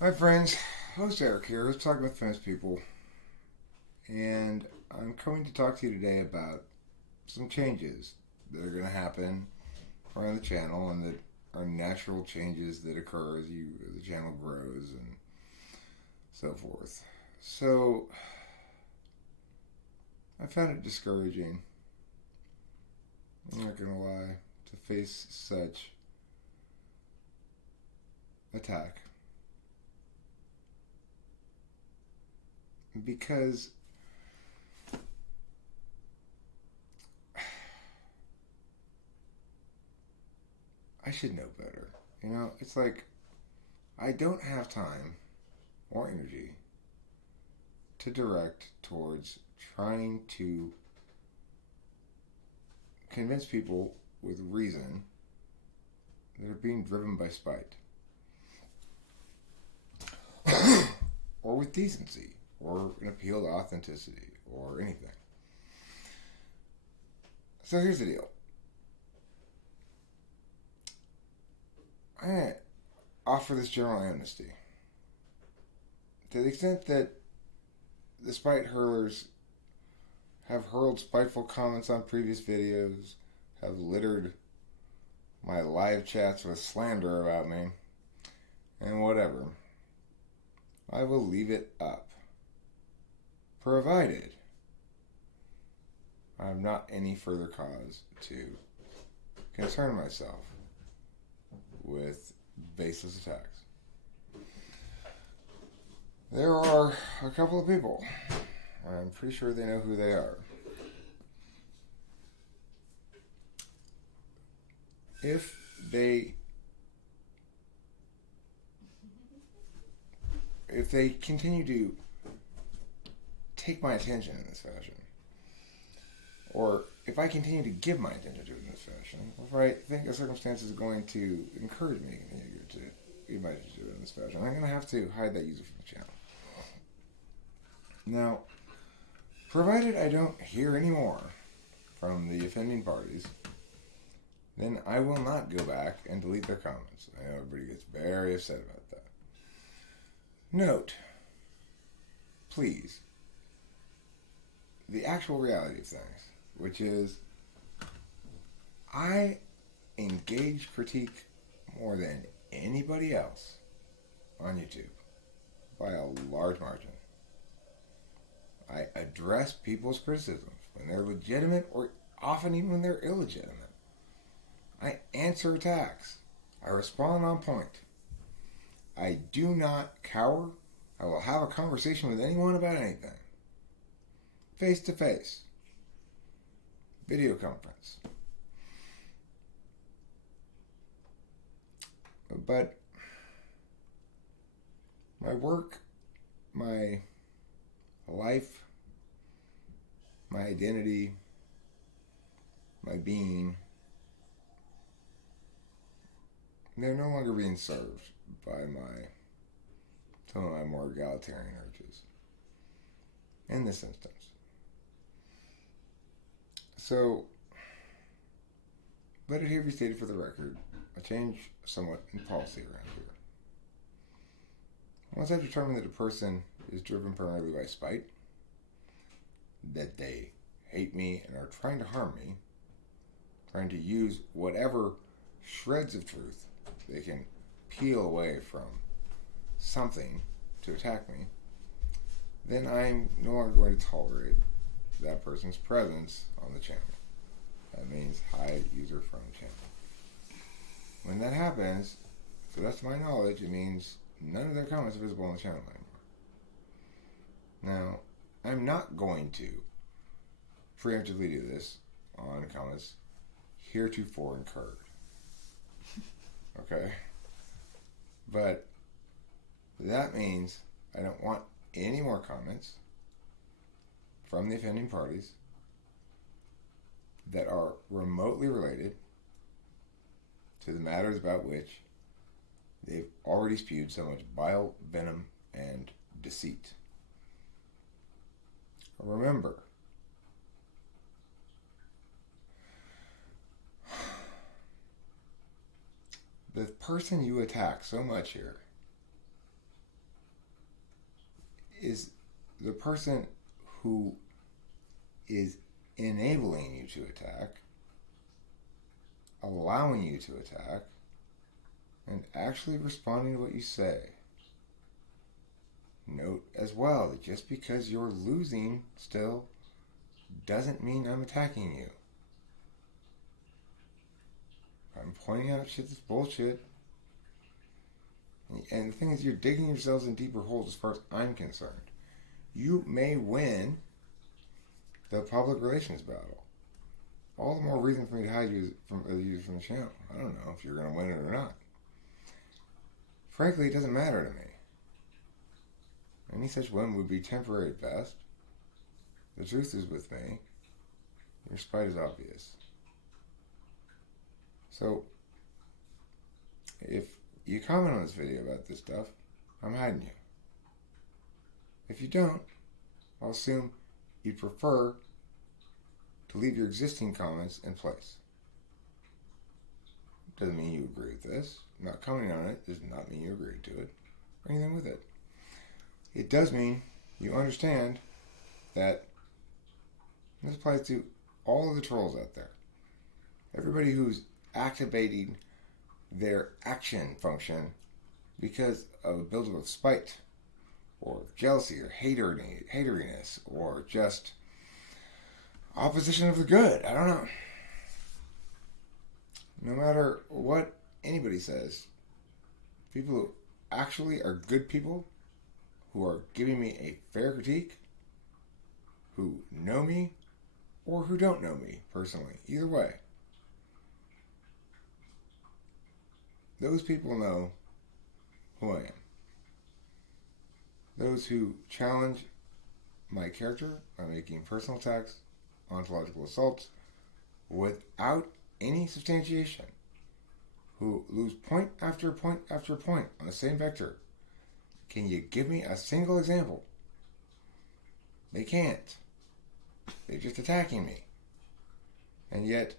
Hi friends, host Eric here. Let's talk about famous people, and I'm coming to talk to you today about some changes that are going to happen around the channel, and that are natural changes that occur as the channel grows and so forth. So I found it discouraging. I'm not going to lie, to face such attack because I should know better. It's like I don't have time or energy to direct towards trying to convince people with reason that are being driven by spite or with decency or an appeal to authenticity or anything. So here's the deal. I offer this general amnesty to the extent that the spite hurlers have hurled spiteful comments on previous videos, have littered my live chats with slander about me, and whatever. I will leave it up, provided I have not any further cause to concern myself with baseless attacks. There are a couple of people, I'm pretty sure they know who they are. If they if they continue to take my attention in this fashion, or if I continue to give my attention to it in this fashion, or if I think a circumstance is going to encourage me to give my attention to it in this fashion, I'm going to have to hide that user from the channel. Now, provided I don't hear any more from the offending parties, then I will not go back and delete their comments. I know everybody gets very upset about that. Note, please, the actual reality of things, which is I engage critique more than anybody else on YouTube by a large margin. I address people's criticisms when they're legitimate or often even when they're illegitimate. I answer attacks. I respond on point. I do not cower. I will have a conversation with anyone about anything. Face to face. Video conference. But my work, my life, my identity, my being, they're no longer being served by some of my more egalitarian urges in this instance. So, let it here be stated for the record, a change somewhat in policy around here. Once I've determined that a person is driven primarily by spite, that they hate me and are trying to harm me, trying to use whatever shreds of truth they can peel away from something to attack me, then I'm no longer going to tolerate that person's presence on the channel. That means hide user from channel. When that happens, to the best of my knowledge, it means none of their comments are visible on the channel anymore. Now, I'm not going to preemptively do this on comments heretofore incurred. Okay? But that means I don't want any more comments from the offending parties that are remotely related to the matters about which they've already spewed so much bile, venom, and deceit. Remember, the person you attack so much here is the person who is enabling you to attack, allowing you to attack, and actually responding to what you say. Note as well that just because you're losing still doesn't mean I'm attacking you. I'm pointing out shit that's bullshit. And the thing is, you're digging yourselves in deeper holes as far as I'm concerned. You may win the public relations battle. All the more reason for me to hide you from the channel. I don't know if you're going to win it or not. Frankly, it doesn't matter to me. Any such win would be temporary at best. The truth is with me. Your spite is obvious. So, if you comment on this video about this stuff, I'm hiding you. If you don't, I'll assume you'd prefer to leave your existing comments in place. Doesn't mean you agree with this. Not commenting on it does not mean you agree to it or anything with it. It does mean you understand that this applies to all of the trolls out there. Everybody who's activating their action function because of a buildup of spite or jealousy or hateriness or just opposition of the good. I don't know. No matter what anybody says, people who actually are good people, who are giving me a fair critique, who know me or who don't know me personally, either way, those people know who I am. Those who challenge my character by making personal attacks, ontological assaults, without any substantiation, who lose point after point after point on the same vector. Can you give me a single example? They can't. They're just attacking me. And yet,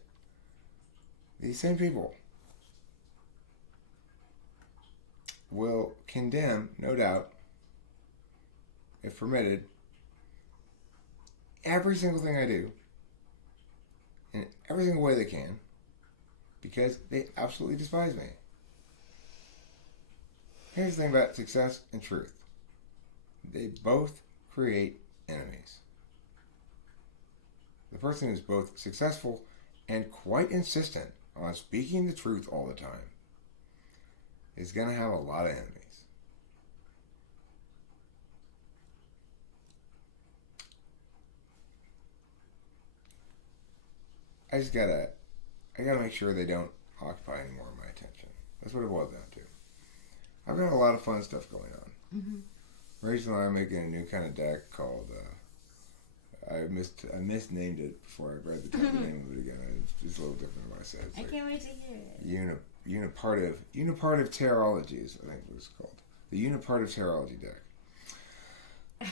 these same people will condemn, no doubt, if permitted, every single thing I do in every single way they can because they absolutely despise me. Here's the thing about success and truth. They both create enemies. The person who's both successful and quite insistent on speaking the truth all the time is going to have a lot of enemies. I gotta make sure they don't occupy any more of my attention. That's what it boils down to. I've got a lot of fun stuff going on. Mm-hmm. Recently, I'm making a new kind of deck called. I misnamed it before I read the name of it again. It's a little different than what I said. I can't wait to hear it. Unipartive Terrologies, I think it was called. The Unipartive Terrology deck.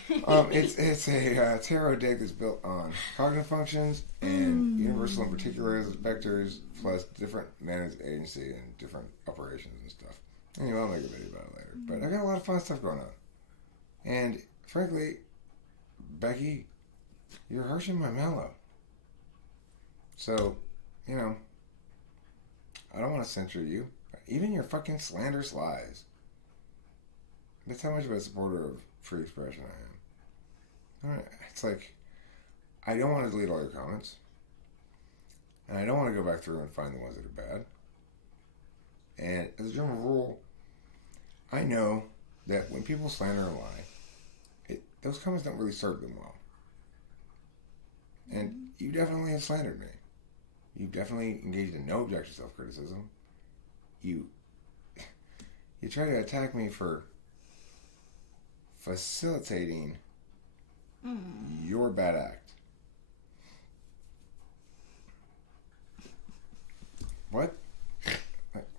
It's a tarot deck that's built on cognitive functions and universal and particular vectors, plus different managed agency and different operations and stuff. Anyway, I'll make a video about it later. But I got a lot of fun stuff going on. And frankly, Becky, you're harshing my mellow. So, I don't want to censor you. Even your fucking slanderous lies. That's how much of a supporter of free expression I am. It's like, I don't want to delete all your comments. And I don't want to go back through and find the ones that are bad. And as a general rule, I know that when people slander and lie, those comments don't really serve them well. And you definitely have slandered me. You've definitely engaged in no objective self-criticism. You try to attack me for facilitating your bad act. What?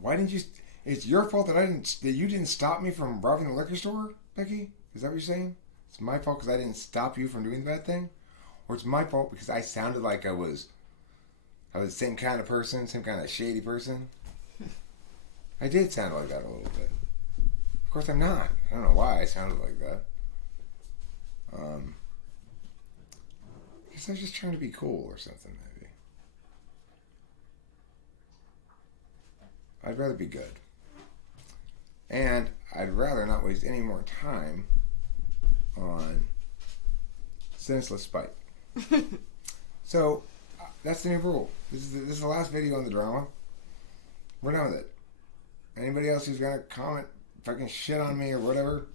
Why didn't you? It's your fault that you didn't stop me from robbing the liquor store, Becky? Is that what you're saying? It's my fault because I didn't stop you from doing the bad thing? Or it's my fault because I sounded like I was the same kind of person, same kind of shady person? I did sound like that a little bit. Of course I'm not. I don't know why I sounded like that. I guess I was just trying to be cool or something, maybe. I'd rather be good. And I'd rather not waste any more time on senseless spite. So, that's the new rule. This is the last video on the drama. We're done with it. Anybody else who's gonna comment fucking shit on me or whatever,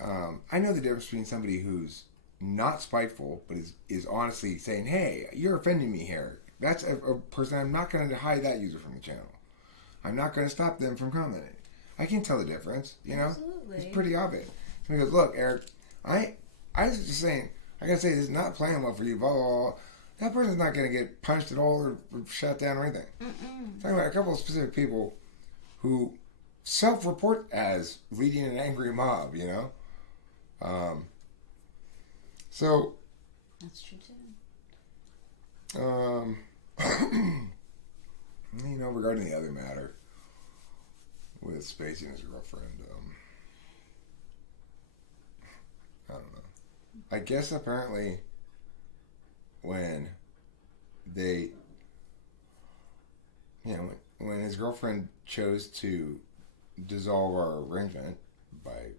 I know the difference between somebody who's not spiteful, but is honestly saying, hey, you're offending me here. That's a person. I'm not going to hide that user from the channel. I'm not going to stop them from commenting. I can tell the difference, you know? Absolutely. It's pretty obvious. He goes, look, Eric, I was just saying, I got to say, this is not playing well for you, blah, blah, blah. That person's not going to get punched at all or shut down or anything. Talking about a couple of specific people who self-report as leading an angry mob, you know? So that's true too. You know, regarding the other matter with Spacey and his girlfriend, I don't know. I guess apparently when they, you know, when his girlfriend chose to dissolve our arrangement by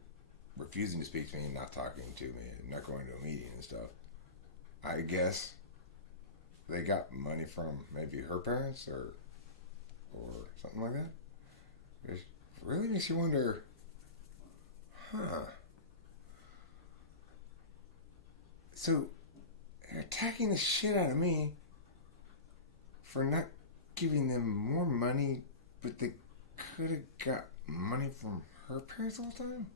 refusing to speak to me and not talking to me and not going to a meeting and stuff, I guess they got money from maybe her parents or something like that. It really makes you wonder, so they're attacking the shit out of me for not giving them more money, but they could have got money from her parents all the time?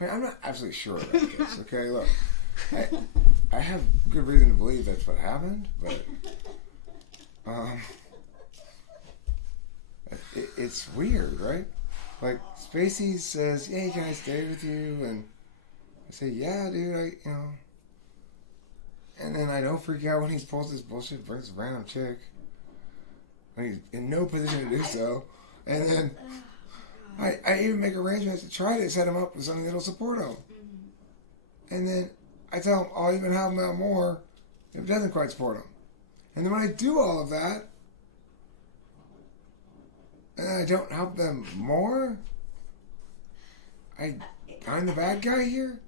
I mean, I'm not absolutely sure about this, okay? Look, I have good reason to believe that's what happened, but it's weird, right? Like, Spacey says, hey, can I stay with you? And I say, yeah, dude, you know. And then I don't freak out when he pulls this bullshit, brings a random chick when he's in no position to do so. And then I even make arrangements to try to set him up with something that'll support him. And then I tell him I'll even help him out more if it doesn't quite support him. And then when I do all of that, and I don't help them more, I'm the bad guy here?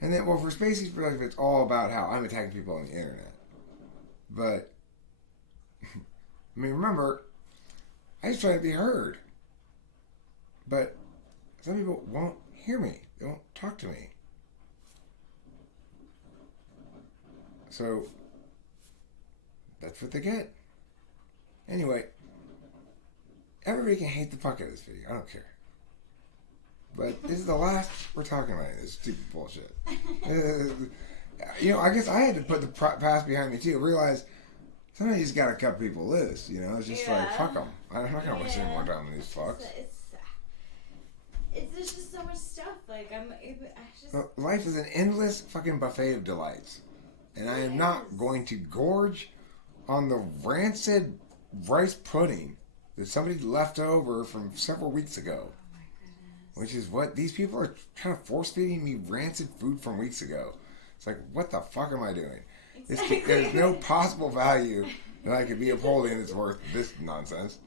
And then, well, for Spacey's perspective, it's all about how I'm attacking people on the internet. But, I mean, remember, I just try to be heard. But some people won't hear me. They won't talk to me. So, that's what they get. Anyway, everybody can hate the fuck out of this video. I don't care. But this is the last we're talking about this stupid bullshit. You know, I guess I had to put the past behind me too. Realize sometimes you just gotta cut people loose. You know, it's just like, fuck them. I'm not gonna waste any more time on these fucks. There's just so much stuff. Like, life is an endless fucking buffet of delights. And I am not going to gorge on the rancid rice pudding that somebody left over from several weeks ago. Which is what these people are kind of force feeding me, rancid food from weeks ago. It's like, what the fuck am I doing? Exactly. There's no possible value that I could be upholding that's worth this nonsense.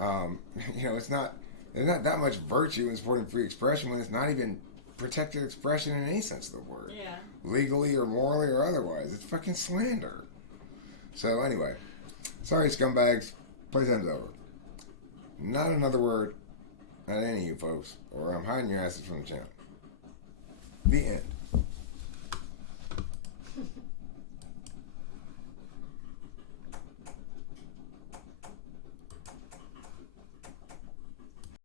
Oh, you know, there's not that much virtue in supporting free expression when it's not even protected expression in any sense of the word. Yeah. Legally or morally or otherwise. It's fucking slander. So anyway, sorry scumbags, playtime's over. Not another word at any of you folks, or I'm hiding your asses from the channel. The end.